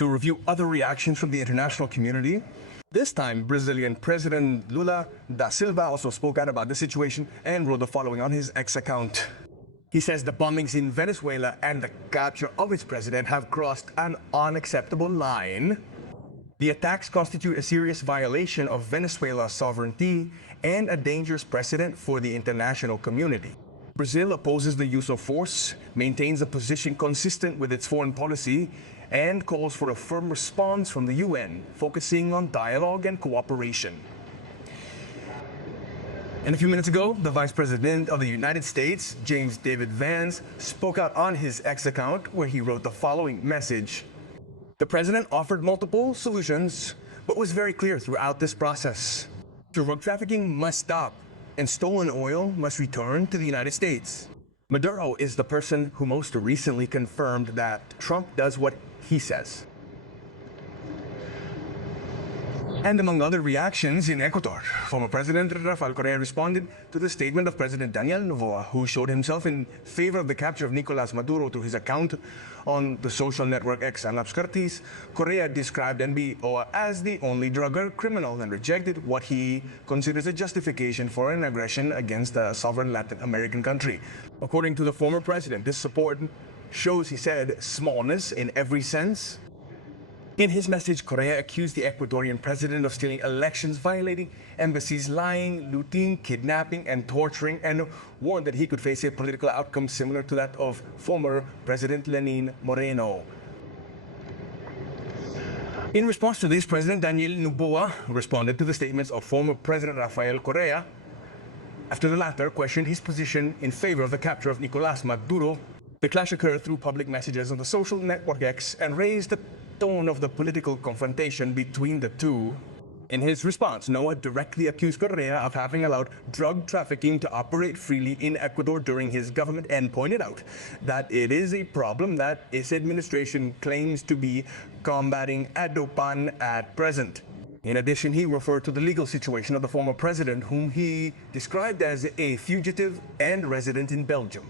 To review other reactions from the international community, this time Brazilian President Lula da Silva also spoke out about the situation and wrote the following on his X account. He says the bombings in Venezuela and the capture of its president have crossed an unacceptable line. The attacks constitute a serious violation of Venezuela's sovereignty and a dangerous precedent for the international community. Brazil opposes the use of force, maintains a position consistent with its foreign policy, and calls for a firm response from the UN, focusing on dialogue and cooperation. And a few minutes ago, the Vice President of the United States, James David Vance, spoke out on his X account where he wrote the following message. The President offered multiple solutions, but was very clear throughout this process. Drug trafficking must stop, and stolen oil must return to the United States. Maduro is the person who most recently confirmed that Trump does what he says. And among other reactions in Ecuador, former President Rafael Correa responded to the statement of President Daniel Noboa, who showed himself in favor of the capture of Nicolás Maduro through his account on the social network X. Correa described NBO as the only drugger criminal and rejected what he considers a justification for an aggression against a sovereign Latin American country. According to the former president, this support shows, he said, smallness in every sense. In his message, Correa accused the Ecuadorian president of stealing elections, violating embassies, lying, looting, kidnapping, and torturing, and warned that he could face a political outcome similar to that of former President Lenin Moreno. In response to this, President Daniel Noboa responded to the statements of former President Rafael Correa after the latter questioned his position in favor of the capture of Nicolás Maduro. The clash occurred through public messages on the social network X and raised the tone of the political confrontation between the two. In his response, Noboa directly accused Correa of having allowed drug trafficking to operate freely in Ecuador during his government and pointed out that it is a problem that his administration claims to be combating at present. In addition, he referred to the legal situation of the former president, whom he described as a fugitive and resident in Belgium.